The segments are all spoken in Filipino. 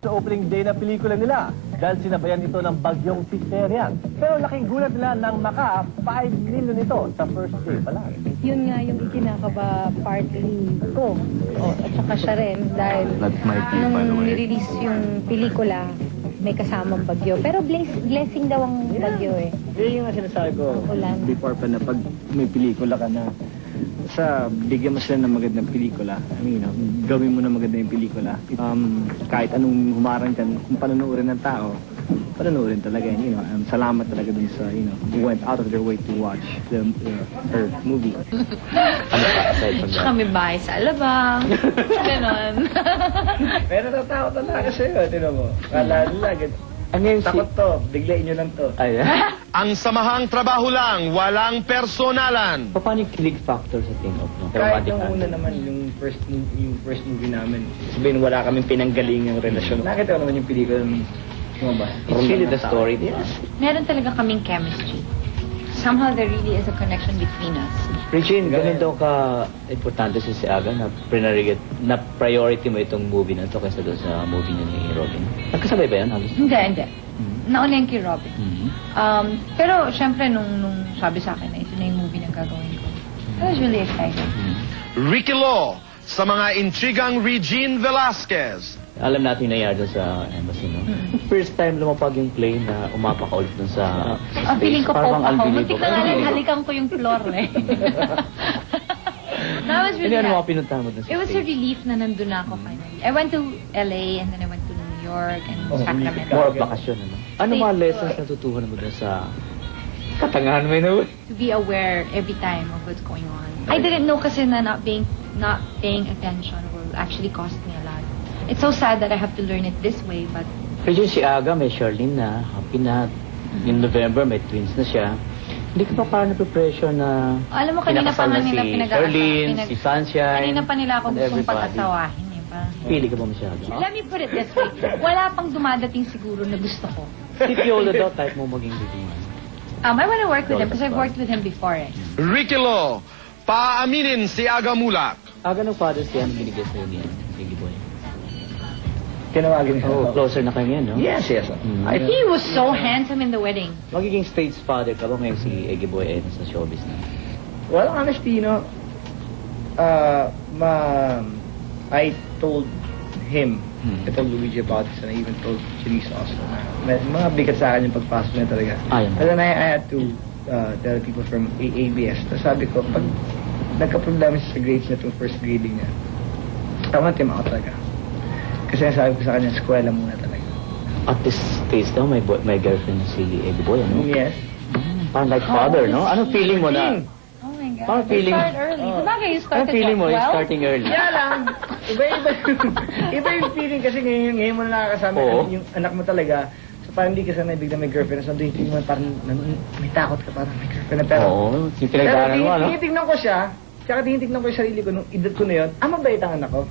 sa opening day na pelikula nila dahil sinabayan ito ng bagyong Tiserian. Pero laking gulat nila nang maka 5 million ito sa first day pa lang. Yun nga yung ikinakaba partly ko. At saka siya rin dahil nung nirelease yung pelikula, may kasamang bagyo. Pero blessing daw ang bagyo eh. Yun yung nga sinasabi ko Ulan. before pa na pag may pelikula ka na, bigyan mo sila ng magandang pelikula. I mean, gawin mo na maganda yung pelikula. Kahit anong humarang dyan, kung panunuorin ng tao, panunuorin talaga. Salamat talaga dun sa, who went out of their way to watch her movie. Tsaka may bahay sa Alabang. Ganon. Pero natatakot talaga sa'yo, tinan mo. Kala nila, takot to, biglain nyo lang to. Ang samahang trabaho lang, walang personalan. Paano yung kilig factor sa King of? Kahit nung una naman, yung first movie namin, sabihin wala kaming pinanggalingang relasyon. Nakita ko naman yung pelikula ng lumabas. It's really the story. Yes. Meron talaga kaming chemistry. Somehow there really is a connection between us. Regine, ganun daw ka-importante si Aga na priority mo itong movie na ito kaysa doon sa movie niya ni Robin. Nagkasabay ba yan? Halos? Hindi. Nauna yung kay Robin. Pero syempre nung sabi sa akin na ito na yung movie na gagawin ko, I was really excited. Ricky Lo, sa mga intrigang Regine Velasquez. Alam natin yung nangyari doon sa embassy, no? First time lumapag yung plane na umapak ulit doon sa space. Feeling ko Parang poke ako. unbelievable. Muntik na nga lang halikan ko yung floor eh. That was really Ano mga happy. pinuntahan mo doon sa It was a space? relief na nandun na ako finally. I went to LA and then I went to New York and Sacramento. More of bakasyon, ano? Ano mga lessons na tutuhan mo doon sa katangahan mo yun? To be aware every time of what's going on. I didn't know kasi na not paying attention will actually cost me a lot. It's so sad that I have to learn it this way, but Regine, si Aga may Charlene na, happy na. In November, may twins na siya. Hindi ka pa parang napipressure na alam mo kanina pa nga nila si Charlene, si Sunshine, kanina pa nila ako and gustong everybody. pag-asawahin eh. Pili ka ba masyado? Let me put it this way. Wala pang dumadating siguro na gusto ko. Si Piolo daw, type mo maging Regine. I want to work with him because I've worked with him before eh. Ricky Lo, paaminin si Aga Mulak. Aga ng Father's Day, ano binigay sa'yo niya? Sige boy. Tinawagin ko. Oh, closer na kayo ngayon, no? Yes. He was so handsome in the wedding. Magiging stage father ka ba ngayon si Eggy Boy ay nasa showbiz na? Well, honestly, I told him, I told Luigi about this, and I even told Janice also na mga bigat sa akin yung pagpasok niya talaga. And then I had to tell people from ABS. Tapos sabi ko, pag nagka-problema siya sa grades niya, itong first grading niya, I want him out talaga. Kasi sabi ko sa kanya, eskwela muna talaga. At this stage daw, may girlfriend si Eggy Boy, ano? Yes. Parang like father, no? Anong feeling mo na? Oh my God. Parang feeling... You start early. Sabagay, you start Anong feeling mo is starting early? Kaya lang, iba yung feeling kasi ngayon mo na nakakasama yung anak mo talaga. So parang hindi ka sanay bigla may girlfriend. So doon yung parang may takot ka parang may girlfriend na pero... Oo, yung pinagdaanan mo, ano? Tinitignan ko siya, tsaka tinitignan ko yung sarili ko nung edad ko na yun, mabait ang anak ko.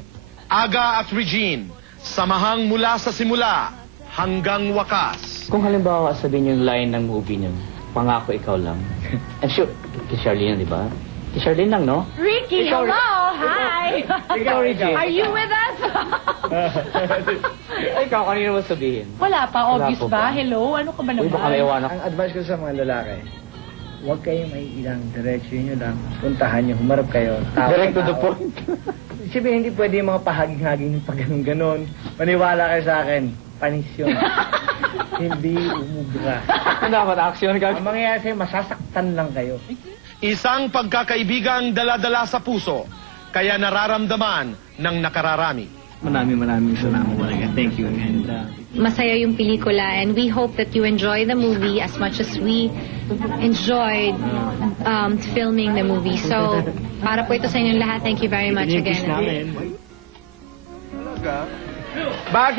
Aga at Regine, samahang mula sa simula hanggang wakas. Kung halimbawa sabihin yung line ng movie niyo, pangako ikaw lang. And sure, kay Charlene, di ba? Kay Charlene lang, no? Ricky, Ikaw- hello! Hi! Ikaw, Regine. Are you with us? Ikaw, kanina mo sabihin? Wala pa, obvious po ba? ba? Hello? Ano ka ba Uy, baka may naman? iwanak. Ang advice ko sa mga lalaki, huwag kayong may ilang, diretso nyo lang, puntahan nyo, humarap kayo, tao. Direct to the point. Siyempre, hindi pwede yung mga pahaging-haging ng pag ganun-ganon. Maniwala kayo sa akin, panis yun. Hindi umubra. Dapat action ka. Ang mangyayari sa'yo, masasaktan lang kayo. Isang pagkakaibigang dala-dala sa puso, kaya nararamdaman ng nakararami. Maraming salamat talaga. Thank you. And, Masaya yung pelikula and we hope that you enjoy the movie as much as we enjoyed filming the movie. So, para po ito sa inyong lahat, thank you very much again. namin. Bakit?